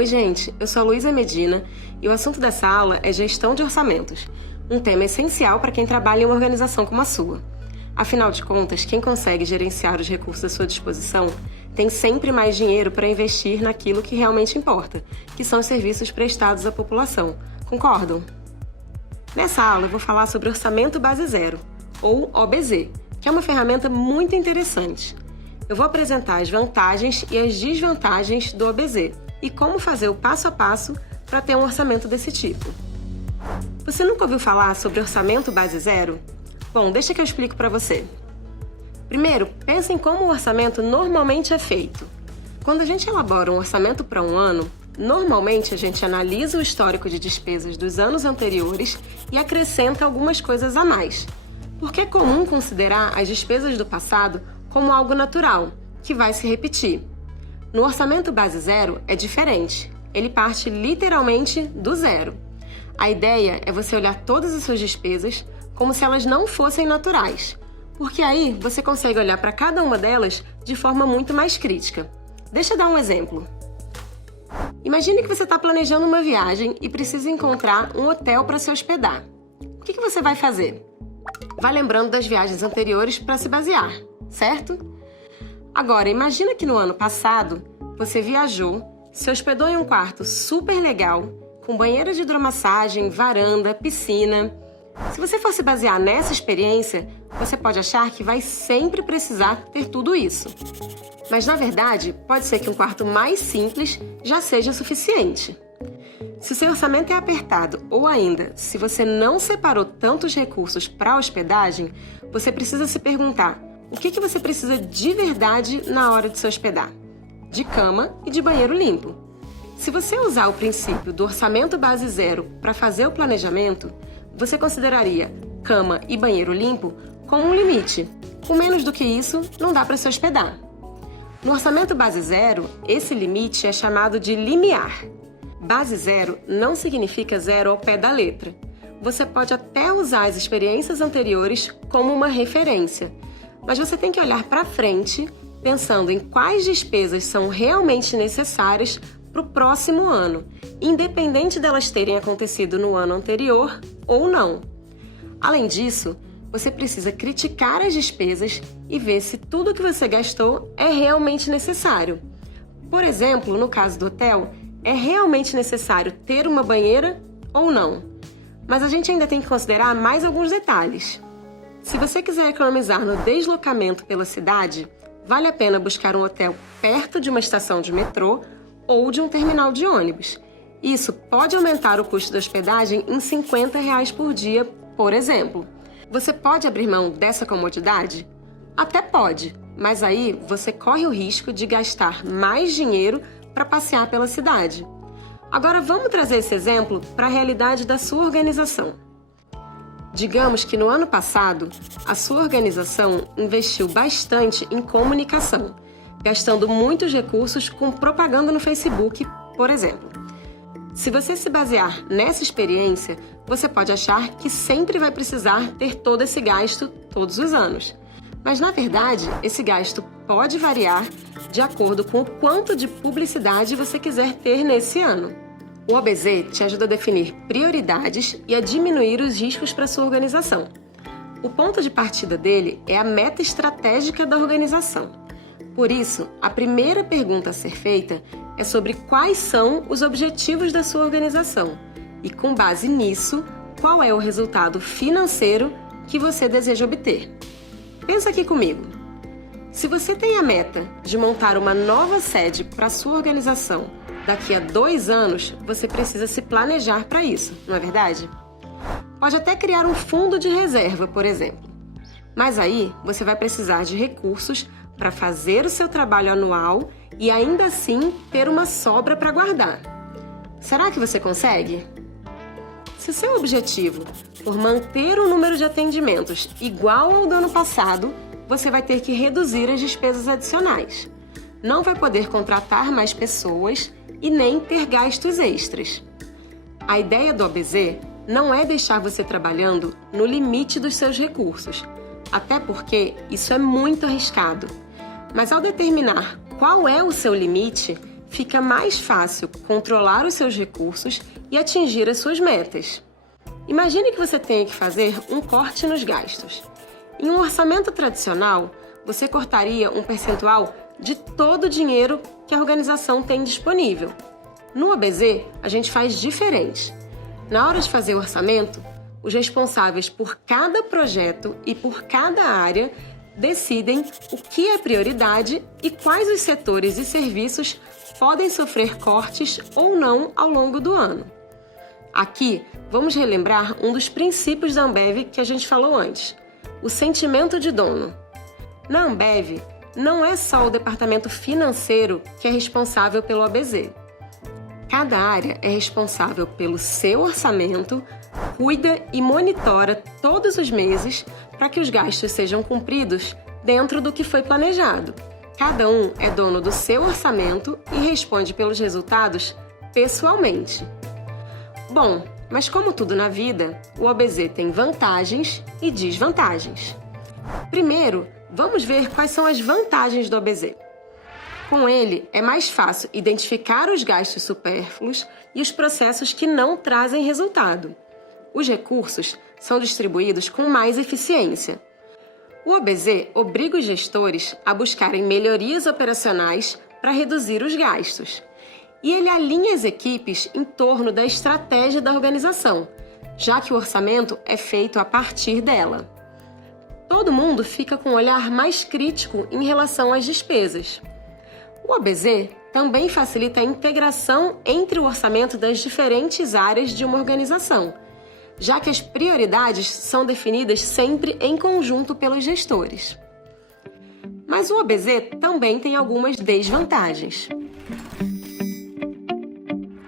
Oi gente, eu sou a Luísa Medina e o assunto dessa aula é gestão de orçamentos, um tema essencial para quem trabalha em uma organização como a sua. Afinal de contas, quem consegue gerenciar os recursos à sua disposição tem sempre mais dinheiro para investir naquilo que realmente importa, que são os serviços prestados à população. Concordam? Nessa aula eu vou falar sobre Orçamento Base Zero, ou OBZ, que é uma ferramenta muito interessante. Eu vou apresentar as vantagens e as desvantagens do OBZ e como fazer o passo a passo para ter um orçamento desse tipo. Você nunca ouviu falar sobre Orçamento Base Zero? Bom, deixa que eu explico para você. Primeiro, pense em como o orçamento normalmente é feito. Quando a gente elabora um orçamento para um ano, normalmente a gente analisa o histórico de despesas dos anos anteriores e acrescenta algumas coisas a mais, porque é comum considerar as despesas do passado como algo natural, que vai se repetir. No orçamento base zero é diferente, ele parte literalmente do zero. A ideia é você olhar todas as suas despesas como se elas não fossem naturais, porque aí você consegue olhar para cada uma delas de forma muito mais crítica. Deixa eu dar um exemplo. Imagine que você está planejando uma viagem e precisa encontrar um hotel para se hospedar. O que você vai fazer? Vai lembrando das viagens anteriores para se basear, certo? Agora, imagina que no ano passado você viajou, se hospedou em um quarto super legal, com banheira de hidromassagem, varanda, piscina. Se você for se basear nessa experiência, você pode achar que vai sempre precisar ter tudo isso. Mas, na verdade, pode ser que um quarto mais simples já seja suficiente. Se o seu orçamento é apertado ou ainda, se você não separou tantos recursos para a hospedagem, você precisa se perguntar o que você precisa de verdade na hora de se hospedar. De cama e de banheiro limpo. Se você usar o princípio do orçamento base zero para fazer o planejamento, você consideraria cama e banheiro limpo como um limite. Com menos do que isso, não dá para se hospedar. No orçamento base zero, esse limite é chamado de limiar. Base zero não significa zero ao pé da letra. Você pode até usar as experiências anteriores como uma referência, mas você tem que olhar para frente, pensando em quais despesas são realmente necessárias para o próximo ano, independente delas terem acontecido no ano anterior ou não. Além disso, você precisa criticar as despesas e ver se tudo que você gastou é realmente necessário. Por exemplo, no caso do hotel, é realmente necessário ter uma banheira ou não? Mas a gente ainda tem que considerar mais alguns detalhes. Se você quiser economizar no deslocamento pela cidade, vale a pena buscar um hotel perto de uma estação de metrô ou de um terminal de ônibus. Isso pode aumentar o custo da hospedagem em R$50 por dia, por exemplo. Você pode abrir mão dessa comodidade? Até pode, mas aí você corre o risco de gastar mais dinheiro para passear pela cidade. Agora vamos trazer esse exemplo para a realidade da sua organização. Digamos que no ano passado, a sua organização investiu bastante em comunicação, gastando muitos recursos com propaganda no Facebook, por exemplo. Se você se basear nessa experiência, você pode achar que sempre vai precisar ter todo esse gasto todos os anos. Mas, na verdade, esse gasto pode variar de acordo com o quanto de publicidade você quiser ter nesse ano. O OBZ te ajuda a definir prioridades e a diminuir os riscos para a sua organização. O ponto de partida dele é a meta estratégica da organização. Por isso, a primeira pergunta a ser feita é sobre quais são os objetivos da sua organização e, com base nisso, qual é o resultado financeiro que você deseja obter. Pensa aqui comigo. Se você tem a meta de montar uma nova sede para a sua organização daqui a 2 anos, você precisa se planejar para isso, não é verdade? Pode até criar um fundo de reserva, por exemplo. Mas aí você vai precisar de recursos para fazer o seu trabalho anual e ainda assim ter uma sobra para guardar. Será que você consegue? Se o seu objetivo for manter o número de atendimentos igual ao do ano passado, você vai ter que reduzir as despesas adicionais. Não vai poder contratar mais pessoas e nem ter gastos extras. A ideia do OBZ não é deixar você trabalhando no limite dos seus recursos, até porque isso é muito arriscado. Mas ao determinar qual é o seu limite, fica mais fácil controlar os seus recursos e atingir as suas metas. Imagine que você tenha que fazer um corte nos gastos. Em um orçamento tradicional, você cortaria um percentual de todo o dinheiro que a organização tem disponível. No ABZ, a gente faz diferente. Na hora de fazer o orçamento, os responsáveis por cada projeto e por cada área decidem o que é prioridade e quais os setores e serviços podem sofrer cortes ou não ao longo do ano. Aqui, vamos relembrar um dos princípios da Ambev que a gente falou antes, o sentimento de dono. Na Ambev, não é só o departamento financeiro que é responsável pelo ABZ. Cada área é responsável pelo seu orçamento, cuida e monitora todos os meses para que os gastos sejam cumpridos dentro do que foi planejado. Cada um é dono do seu orçamento e responde pelos resultados pessoalmente. Bom, mas como tudo na vida, o ABZ tem vantagens e desvantagens. Primeiro, vamos ver quais são as vantagens do ABZ. Com ele, é mais fácil identificar os gastos supérfluos e os processos que não trazem resultado. Os recursos são distribuídos com mais eficiência. O ABZ obriga os gestores a buscarem melhorias operacionais para reduzir os gastos. E ele alinha as equipes em torno da estratégia da organização, já que o orçamento é feito a partir dela. Todo mundo fica com um olhar mais crítico em relação às despesas. O ABZ também facilita a integração entre o orçamento das diferentes áreas de uma organização, já que as prioridades são definidas sempre em conjunto pelos gestores. Mas o ABZ também tem algumas desvantagens.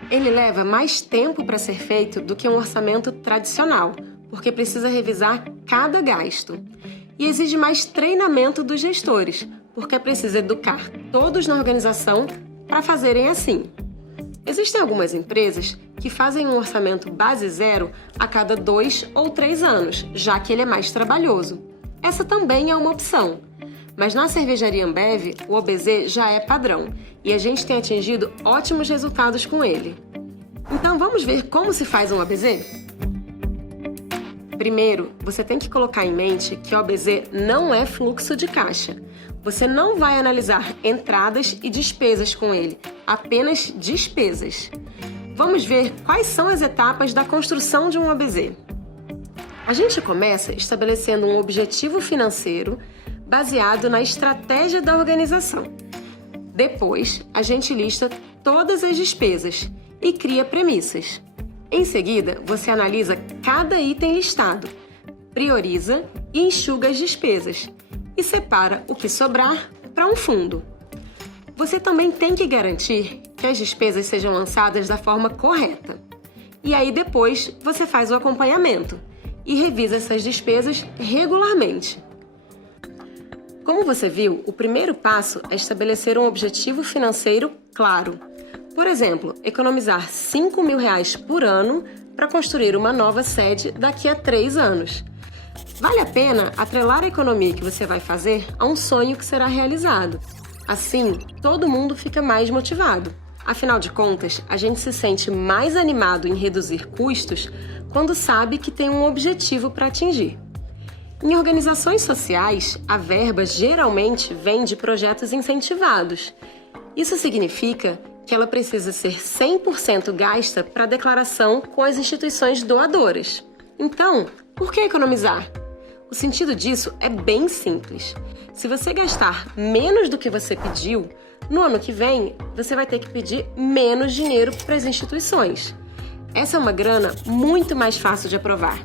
Ele leva mais tempo para ser feito do que um orçamento tradicional, porque precisa revisar cada gasto. E exige mais treinamento dos gestores, porque é preciso educar todos na organização para fazerem assim. Existem algumas empresas que fazem um orçamento base zero a cada 2 ou 3 anos, já que ele é mais trabalhoso. Essa também é uma opção. Mas na cervejaria Ambev, o ABZ já é padrão e a gente tem atingido ótimos resultados com ele. Então vamos ver como se faz um ABZ? Primeiro, você tem que colocar em mente que o ABZ não é fluxo de caixa. Você não vai analisar entradas e despesas com ele, apenas despesas. Vamos ver quais são as etapas da construção de um ABZ. A gente começa estabelecendo um objetivo financeiro baseado na estratégia da organização. Depois, a gente lista todas as despesas e cria premissas. Em seguida, você analisa cada item listado, prioriza e enxuga as despesas e separa o que sobrar para um fundo. Você também tem que garantir que as despesas sejam lançadas da forma correta. E aí depois você faz o acompanhamento e revisa essas despesas regularmente. Como você viu, o primeiro passo é estabelecer um objetivo financeiro claro. Por exemplo, economizar R$5.000 por ano para construir uma nova sede daqui a 3 anos. Vale a pena atrelar a economia que você vai fazer a um sonho que será realizado. Assim, todo mundo fica mais motivado. Afinal de contas, a gente se sente mais animado em reduzir custos quando sabe que tem um objetivo para atingir. Em organizações sociais, a verba geralmente vem de projetos incentivados. Isso significa que ela precisa ser 100% gasta para a declaração com as instituições doadoras. Então, por que economizar? O sentido disso é bem simples. Se você gastar menos do que você pediu, no ano que vem você vai ter que pedir menos dinheiro para as instituições. Essa é uma grana muito mais fácil de aprovar.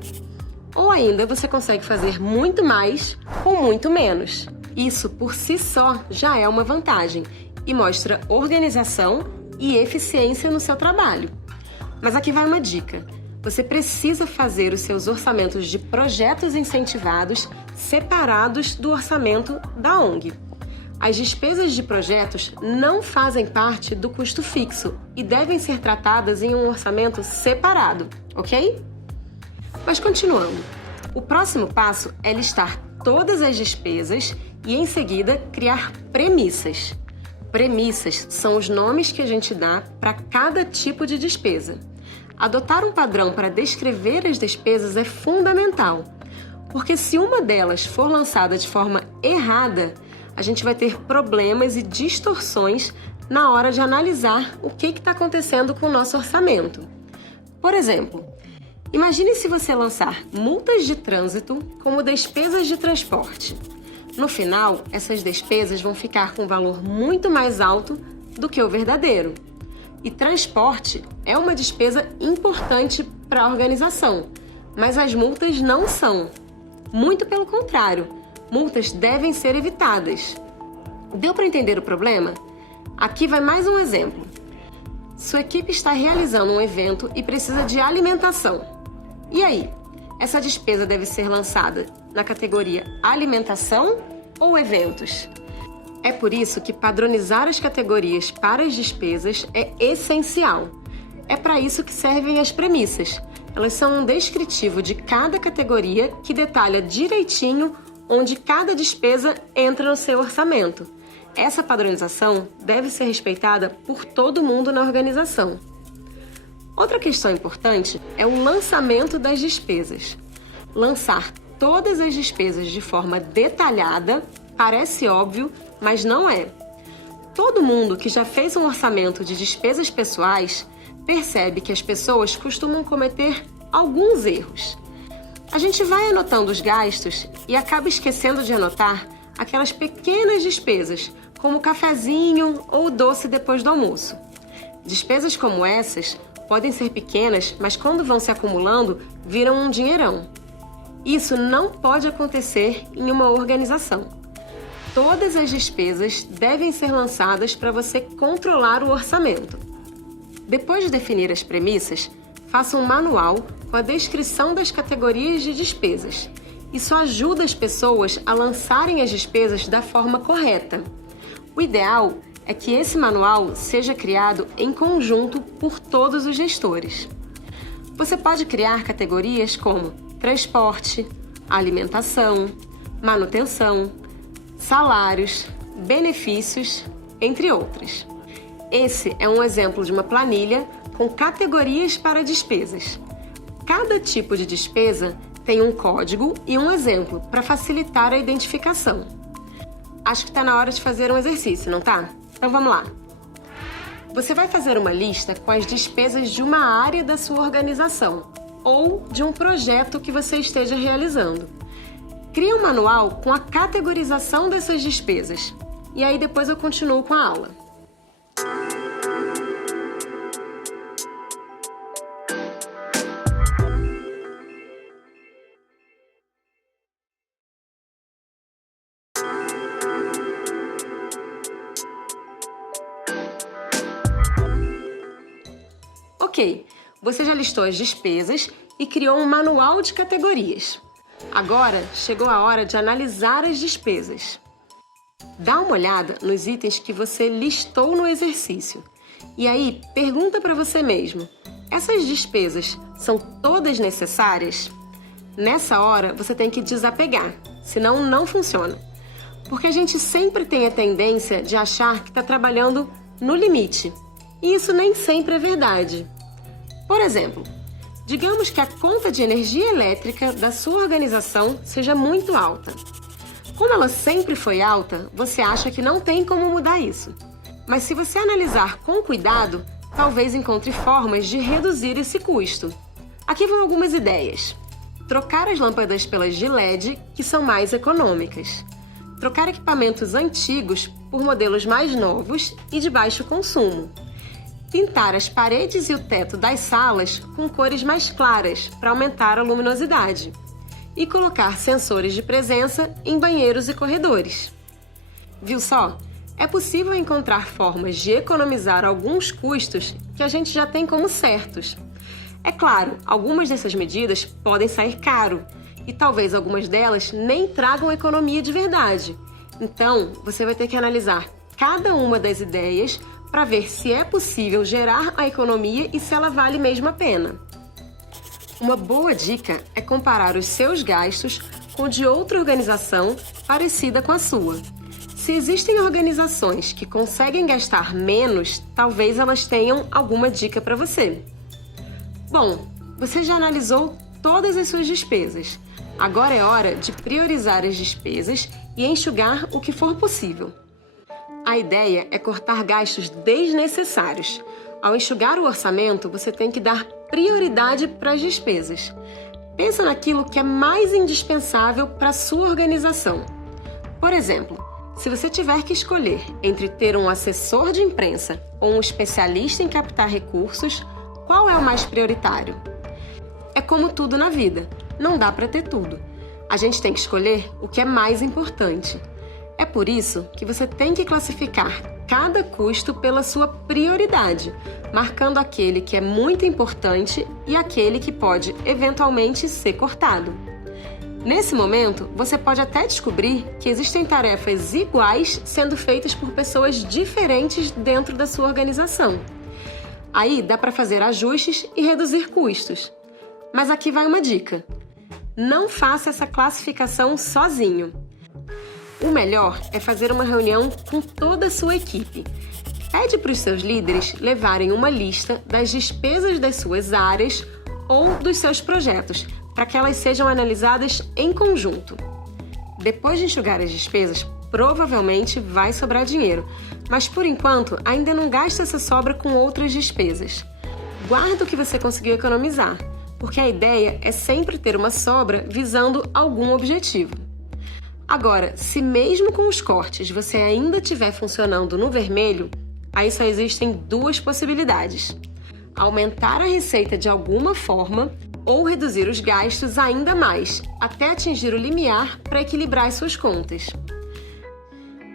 Ou ainda você consegue fazer muito mais com muito menos. Isso por si só já é uma vantagem e mostra organização e eficiência no seu trabalho. Mas aqui vai uma dica. Você precisa fazer os seus orçamentos de projetos incentivados separados do orçamento da ONG. As despesas de projetos não fazem parte do custo fixo e devem ser tratadas em um orçamento separado, ok? Mas continuando. O próximo passo é listar todas as despesas e, em seguida, criar premissas. Premissas são os nomes que a gente dá para cada tipo de despesa. Adotar um padrão para descrever as despesas é fundamental, porque se uma delas for lançada de forma errada, a gente vai ter problemas e distorções na hora de analisar o que está acontecendo com o nosso orçamento. Por exemplo, imagine se você lançar multas de trânsito como despesas de transporte. No final, essas despesas vão ficar com um valor muito mais alto do que o verdadeiro. E transporte é uma despesa importante para a organização, mas as multas não são. Muito pelo contrário, multas devem ser evitadas. Deu para entender o problema? Aqui vai mais um exemplo. Sua equipe está realizando um evento e precisa de alimentação. E aí? Essa despesa deve ser lançada na categoria alimentação ou eventos? É por isso que padronizar as categorias para as despesas é essencial. É para isso que servem as premissas. Elas são um descritivo de cada categoria que detalha direitinho onde cada despesa entra no seu orçamento. Essa padronização deve ser respeitada por todo mundo na organização. Outra questão importante é o lançamento das despesas. Lançar todas as despesas de forma detalhada parece óbvio, mas não é. Todo mundo que já fez um orçamento de despesas pessoais percebe que as pessoas costumam cometer alguns erros. A gente vai anotando os gastos e acaba esquecendo de anotar aquelas pequenas despesas, como o cafezinho ou o doce depois do almoço. Despesas como essas podem ser pequenas, mas quando vão se acumulando, viram um dinheirão. Isso não pode acontecer em uma organização. Todas as despesas devem ser lançadas para você controlar o orçamento. Depois de definir as premissas, faça um manual com a descrição das categorias de despesas. Isso ajuda as pessoas a lançarem as despesas da forma correta. O ideal é que esse manual seja criado em conjunto por todos os gestores. Você pode criar categorias como transporte, alimentação, manutenção, salários, benefícios, entre outras. Esse é um exemplo de uma planilha com categorias para despesas. Cada tipo de despesa tem um código e um exemplo para facilitar a identificação. Acho que está na hora de fazer um exercício, não tá? Então vamos lá. Você vai fazer uma lista com as despesas de uma área da sua organização ou de um projeto que você esteja realizando. Crie um manual com a categorização dessas despesas. E aí depois eu continuo com a aula. Ok, você já listou as despesas e criou um manual de categorias. Agora chegou a hora de analisar as despesas. Dá uma olhada nos itens que você listou no exercício. E aí, pergunta para você mesmo: essas despesas são todas necessárias? Nessa hora, você tem que desapegar, senão não funciona. Porque a gente sempre tem a tendência de achar que está trabalhando no limite. E isso nem sempre é verdade. Por exemplo, digamos que a conta de energia elétrica da sua organização seja muito alta. Como ela sempre foi alta, você acha que não tem como mudar isso. Mas se você analisar com cuidado, talvez encontre formas de reduzir esse custo. Aqui vão algumas ideias. Trocar as lâmpadas pelas de LED, que são mais econômicas. Trocar equipamentos antigos por modelos mais novos e de baixo consumo. Pintar as paredes e o teto das salas com cores mais claras para aumentar a luminosidade. E colocar sensores de presença em banheiros e corredores. Viu só? É possível encontrar formas de economizar alguns custos que a gente já tem como certos. É claro, algumas dessas medidas podem sair caro e talvez algumas delas nem tragam economia de verdade. Então, você vai ter que analisar cada uma das ideias para ver se é possível gerar a economia e se ela vale mesmo a pena. Uma boa dica é comparar os seus gastos com de outra organização parecida com a sua. Se existem organizações que conseguem gastar menos, talvez elas tenham alguma dica para você. Bom, você já analisou todas as suas despesas. Agora é hora de priorizar as despesas e enxugar o que for possível. A ideia é cortar gastos desnecessários. Ao enxugar o orçamento, você tem que dar prioridade para as despesas. Pensa naquilo que é mais indispensável para a sua organização. Por exemplo, se você tiver que escolher entre ter um assessor de imprensa ou um especialista em captar recursos, qual é o mais prioritário? É como tudo na vida, não dá para ter tudo. A gente tem que escolher o que é mais importante. É por isso que você tem que classificar cada custo pela sua prioridade, marcando aquele que é muito importante e aquele que pode eventualmente ser cortado. Nesse momento, você pode até descobrir que existem tarefas iguais sendo feitas por pessoas diferentes dentro da sua organização. Aí dá para fazer ajustes e reduzir custos. Mas aqui vai uma dica: não faça essa classificação sozinho. O melhor é fazer uma reunião com toda a sua equipe. Pede para os seus líderes levarem uma lista das despesas das suas áreas ou dos seus projetos, para que elas sejam analisadas em conjunto. Depois de enxugar as despesas, provavelmente vai sobrar dinheiro, mas por enquanto ainda não gasta essa sobra com outras despesas. Guarda o que você conseguiu economizar, porque a ideia é sempre ter uma sobra visando algum objetivo. Agora, se mesmo com os cortes você ainda estiver funcionando no vermelho, aí só existem duas possibilidades: aumentar a receita de alguma forma ou reduzir os gastos ainda mais, até atingir o limiar para equilibrar as suas contas.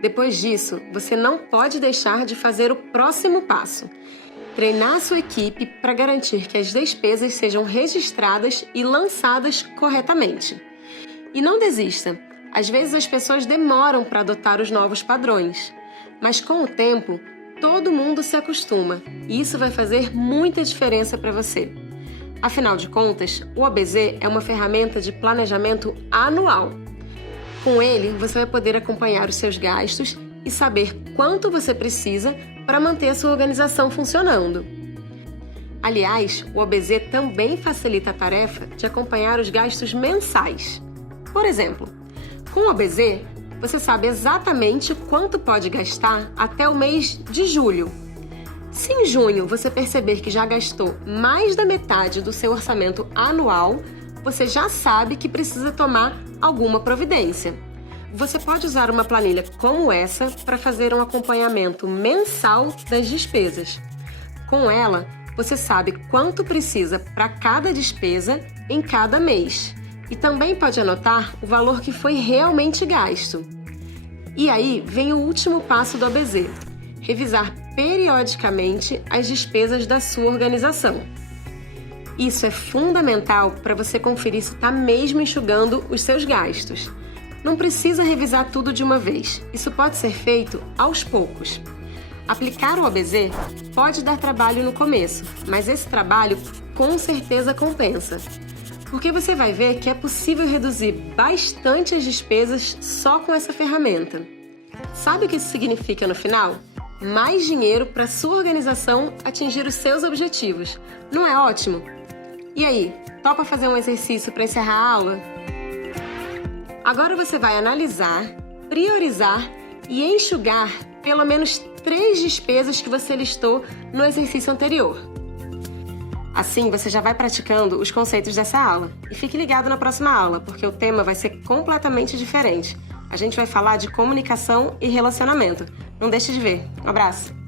Depois disso, você não pode deixar de fazer o próximo passo: treinar a sua equipe para garantir que as despesas sejam registradas e lançadas corretamente. E não desista. Às vezes as pessoas demoram para adotar os novos padrões, mas com o tempo, todo mundo se acostuma e isso vai fazer muita diferença para você. Afinal de contas, o OBZ é uma ferramenta de planejamento anual. Com ele, você vai poder acompanhar os seus gastos e saber quanto você precisa para manter a sua organização funcionando. Aliás, o OBZ também facilita a tarefa de acompanhar os gastos mensais. Por exemplo, com o OBZ, você sabe exatamente quanto pode gastar até o mês de julho. Se em junho você perceber que já gastou mais da metade do seu orçamento anual, você já sabe que precisa tomar alguma providência. Você pode usar uma planilha como essa para fazer um acompanhamento mensal das despesas. Com ela, você sabe quanto precisa para cada despesa em cada mês. E também pode anotar o valor que foi realmente gasto. E aí vem o último passo do OBZ: revisar periodicamente as despesas da sua organização. Isso é fundamental para você conferir se está mesmo enxugando os seus gastos. Não precisa revisar tudo de uma vez. Isso pode ser feito aos poucos. Aplicar o OBZ pode dar trabalho no começo, mas esse trabalho com certeza compensa. Porque você vai ver que é possível reduzir bastante as despesas só com essa ferramenta. Sabe o que isso significa no final? Mais dinheiro para sua organização atingir os seus objetivos. Não é ótimo? E aí, topa fazer um exercício para encerrar a aula? Agora você vai analisar, priorizar e enxugar pelo menos 3 despesas que você listou no exercício anterior. Assim, você já vai praticando os conceitos dessa aula. E fique ligado na próxima aula, porque o tema vai ser completamente diferente. A gente vai falar de comunicação e relacionamento. Não deixe de ver. Um abraço!